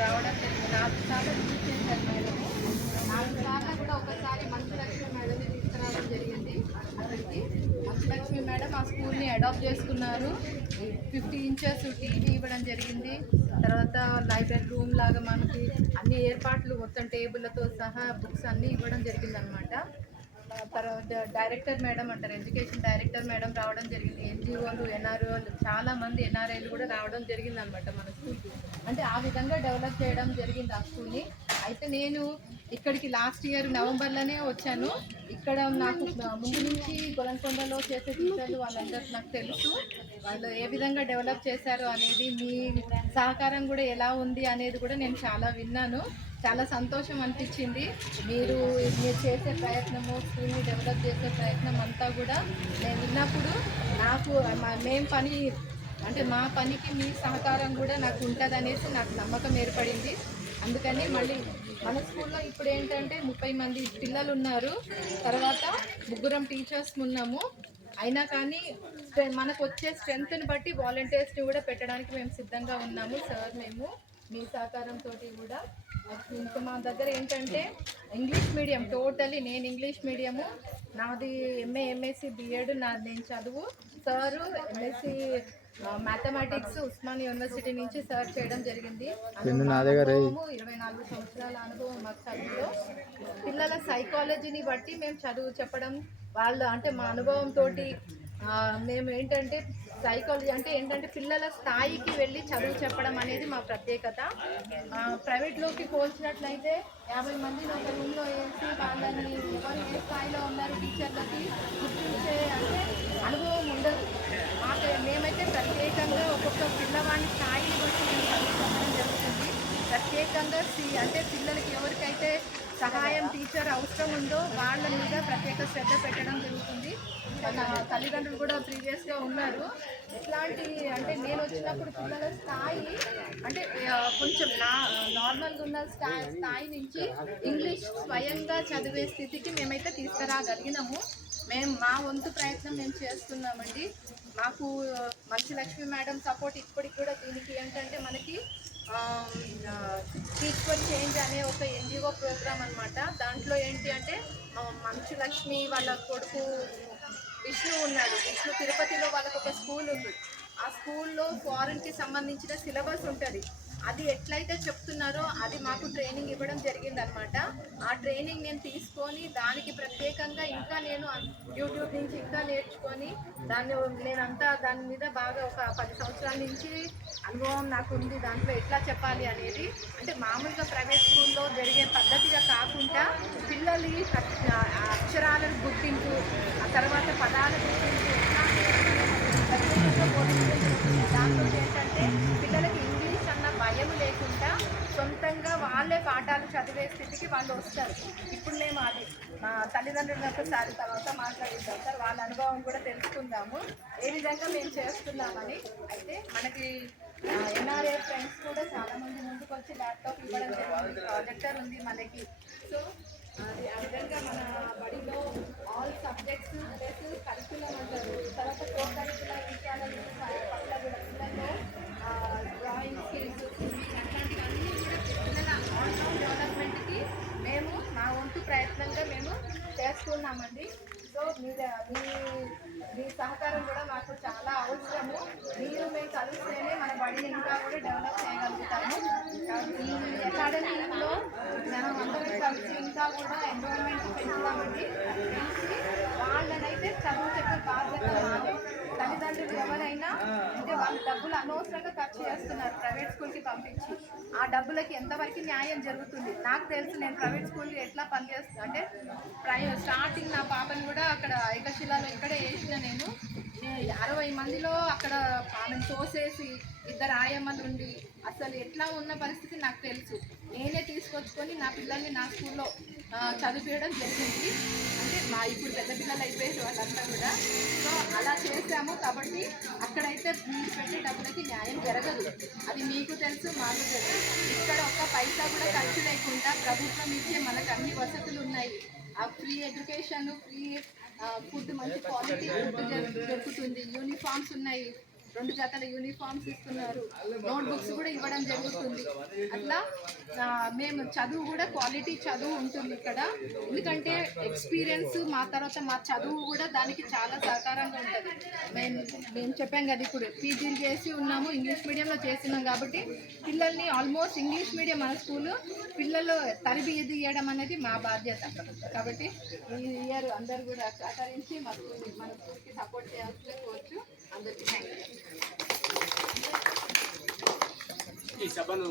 రావడం జరిగింది. 4 సార్లు విజిట్ చేశారు మేడం. 4 సార్లు కూడా ఒకసారి మంచులక్ష్మి మేడంని తీసుకురావడం జరిగింది. అక్కడికి మంచులక్ష్మి మేడం ఆ స్కూల్ని అడాప్ట్ చేసుకున్నారు. 50 ఇంచెస్ టీవీ ఇవ్వడం జరిగింది. తర్వాత లైబ్రరీ రూమ్ లాగా మనకి అన్ని ఏర్పాట్లు మొత్తం టేబుల్లతో సహా బుక్స్ అన్నీ ఇవ్వడం జరిగిందనమాట. తర్వాత డైరెక్టర్ మేడం అంటారు, ఎడ్యుకేషన్ డైరెక్టర్ మేడం రావడం జరిగింది. ఎన్జిఓలు, ఎన్ఆర్ఓలు, చాలామంది ఎన్ఆర్ఐలు కూడా రావడం జరిగింది అనమాట మన స్కూల్కి. అంటే ఆ విధంగా డెవలప్ చేయడం జరిగింది ఆ స్కూల్ని. అయితే నేను ఇక్కడికి లాస్ట్ ఇయర్ నవంబర్లోనే వచ్చాను. ఇక్కడ నాకు ముందు నుంచి గొలంకొండలో చేసే టీచర్లు వాళ్ళందరూ నాకు తెలుసు. వాళ్ళు ఏ విధంగా డెవలప్ చేశారు అనేది, మీ సహకారం కూడా ఎలా ఉంది అనేది కూడా నేను చాలా విన్నాను. చాలా సంతోషం అనిపించింది. మీరు చేసే ప్రయత్నము, స్కూల్ని డెవలప్ చేసే ప్రయత్నం అంతా కూడా నేను విన్నప్పుడు నాకు మేము పని అంటే మా పనికి మీ సహకారం కూడా నాకు ఉంటుంది అనేసి నాకు నమ్మకం ఏర్పడింది. అందుకని మళ్ళీ మన స్కూల్లో ఇప్పుడు ఏంటంటే 30 మంది పిల్లలు ఉన్నారు. తర్వాత 3 టీచర్స్ ఉన్నాము. అయినా కానీ మనకు వచ్చే స్ట్రెంగ్త్ని బట్టి వాలంటీర్స్ని కూడా పెట్టడానికి మేము సిద్ధంగా ఉన్నాము సార్. మేము మీ సహకారంతో కూడా ఇంకా మా దగ్గర ఏంటంటే ఇంగ్లీష్ మీడియం టోటలీ, నేను ఇంగ్లీష్ మీడియము, నాది ఎంఏ, ఎంఎస్సి, బిఎడ్ నేను చదువు. Sir MSc mathematics Osman university నుంచి సార్ చేయడం జరిగింది. 24 సంవత్సరాల అనుభవం మాకు చదువులో. పిల్లల సైకాలజీని బట్టి మేము చదువు చెప్పడం, వాళ్ళు అంటే మా అనుభవంతో మేము ఏంటంటే సైకాలజీ అంటే ఏంటంటే పిల్లల స్థాయికి వెళ్ళి చదువు చెప్పడం అనేది మా ప్రత్యేకత. ప్రైవేట్లోకి పోల్చినట్లయితే 50 మందిని ఒక రూమ్లో వేసి వాళ్ళని ఎవరు ఏ స్థాయిలో ఉన్నారు టీచర్లకి గుర్తించే అంటే అనుభవం ఉండదు. మేమైతే ప్రత్యేకంగా ఒక్కొక్క పిల్లవాడి స్థాయిని బట్టి మేము చదువు చెప్పడం జరుగుతుంది. ప్రత్యేకంగా అంటే పిల్లలకి ఎవరికైతే సహాయం టీచర్ అవసరం ఉందో వాళ్ళ మీద ప్రత్యేక శ్రద్ధ పెట్టడం జరుగుతుంది. మన తల్లిదండ్రులు కూడా ప్రీవియస్గా ఉన్నారు. ఎట్లాంటి అంటే నేను వచ్చినప్పుడు పిల్లల స్థాయి అంటే కొంచెం నార్మల్గా ఉన్న స్థాయి నుంచి ఇంగ్లీష్ స్వయంగా చదివే స్థితికి మేమైతే తీసుకురాగలిగినాము. మేము మా వంతు ప్రయత్నం మేము చేస్తున్నామండి. మాకు మంచులక్ష్మి మేడం సపోర్ట్ ఇప్పటికి కూడా దీనికి ఏంటంటే మనకి ఈక్వల్ చేంజ్ అనే ఒక ఎన్జిఓ ప్రోగ్రామ్ అనమాట. దాంట్లో ఏంటి అంటే మంచులక్ష్మి వాళ్ళ కొడుకు విష్ణు ఉన్నాడు. విష్ణు తిరుపతిలో వాళ్ళకు ఒక స్కూల్ ఉంది. ఆ స్కూల్లో ఫారెన్కి సంబంధించిన సిలబస్ ఉంటుంది. అది ఎట్లయితే చెప్తున్నారో అది మాకు ట్రైనింగ్ ఇవ్వడం జరిగిందనమాట. ఆ ట్రైనింగ్ నేను తీసుకొని దానికి ప్రత్యేకంగా ఇంకా నేను యూట్యూబ్ నుంచి ఇంకా నేర్చుకొని నేనంతా దాని మీద బాగా ఒక 10 సంవత్సరాల నుంచి అనుభవం నాకు ఉంది. దాంట్లో ఎట్లా చెప్పాలి అనేది అంటే మామూలుగా ప్రైవేట్ స్కూల్లో జరిగే పద్ధతిగా కాకుండా పిల్లలు అక్షరాలను గుర్తింపు, ఆ తర్వాత పదాల గుర్తింపు దాంట్లో ఏంటంటే పిల్లలకి ఇంగ్లీష్ అన్న భయం లేకుండా సొంతంగా వాళ్ళే పాఠాలు చదివే స్థితికి వాళ్ళు వస్తారు. ఇప్పుడు మేము అది మా తల్లిదండ్రులను ఒకసారి తర్వాత మాట్లాడిద్దాం సార్, వాళ్ళ అనుభవం కూడా తెలుసుకుందాము ఏ విధంగా మేము చేస్తున్నామని. అయితే మనకి ఎన్ఆర్ఏ ఫ్రెండ్స్ కూడా చాలామంది ముందుకు వచ్చి ల్యాప్టాప్ ఇవ్వడం జరిగింది. ప్రాజెక్టర్ ఉంది మనకి. సో అది ఆ విధంగా మన బడిలో ఆల్ సబ్జెక్ట్స్ ప్లస్ కరికులం అంటారు. తర్వాత కో కరికులం విషయాల పట్ల కూడా పిల్లల్లో డ్రాయింగ్ స్కిల్స్, అట్లాంటివన్నీ కూడా పిల్లల ఆల్రౌండ్ డెవలప్మెంట్కి మేము మా వంతు ప్రయత్నంగా మేము చేస్తున్నామండి. సో మీ సహకారం కూడా మాకు చాలా అవసరము. మేము కలిస్తేనే మన బడిని ఇంకా కూడా డెవలప్ చేయగలుగుతాము. ఈ అకాడమీలో మనం అందరం కలిసి ఇంకా కూడా ఎన్రోల్మెంట్ పెంచుతామండి. పెంచి వాళ్ళనైతే చదువు చెప్పే బాధ్యత మాదే. తల్లిదండ్రులు ఎవరైనా అంటే వాళ్ళ డబ్బులు అనవసరంగా ఖర్చు చేస్తున్నారు ప్రైవేట్ స్కూల్కి పంపించి. ఆ డబ్బులకి ఎంతవరకు న్యాయం జరుగుతుంది నాకు తెలుసు. నేను ప్రైవేట్ స్కూల్కి ఎట్లా పనిచేస్తాను అంటే స్టార్టింగ్ నా పాపని కూడా అక్కడ ఏకశిలాలో ఇక్కడే వేసిన నేను 60 మందిలో అక్కడ ఆమెను తోసేసి 2 ఆయమ్మలు ఉండి అసలు ఎట్లా ఉన్న పరిస్థితి నాకు తెలుసు. నేనే తీసుకొచ్చుకొని నా పిల్లల్ని నా స్కూల్లో చదివించడం జరిగింది. అంటే ఇప్పుడు పెద్ద పిల్లలు అయిపోయారు వాళ్ళంతా కూడా. సో అలా చేశాము కాబట్టి అక్కడైతే మీరు పెట్టే డబ్బులకి న్యాయం జరగదు. అది మీకు తెలుసు, మాకు తెలుసు. ఇక్కడ ఒక్క పైసా కూడా ఖర్చు లేకుండా ప్రభుత్వం ఇచ్చే మనకు అన్ని వసతులు ఉన్నాయి. ఫ్రీ ఎడ్యుకేషన్, ఫ్రీ ఫుడ్, మంచి క్వాలిటీ ఫుడ్ దొరుకుతుంది, యూనిఫామ్స్ ఉన్నాయి, 2 జతల యూనిఫామ్స్ ఇస్తున్నారు, నోట్ బుక్స్ కూడా ఇవ్వడం జరుగుతుంది. అట్లా మేము చదువు కూడా క్వాలిటీ చదువు ఉంటుంది ఇక్కడ. ఎందుకంటే ఎక్స్పీరియన్స్ మా తర్వాత మా చదువు కూడా దానికి చాలా సహకారంగా ఉంటుంది. మేము చెప్పాం కదా, ఇప్పుడు పీజీలు చేసి ఉన్నాము, ఇంగ్లీష్ మీడియంలో చేస్తున్నాం కాబట్టి పిల్లల్ని ఆల్మోస్ట్ ఇంగ్లీష్ మీడియం మన స్కూలు పిల్లలు తరబిది ఇవ్వడం అనేది మా బాధ్యత. కాబట్టి ఈ ఇయర్ అందరూ కూడా సహకరించి మన స్కూల్కి సపోర్ట్ చేయాల్సిందే కోరుచు. అందరికీ థ్యాంక్ యూ. ఈ సభను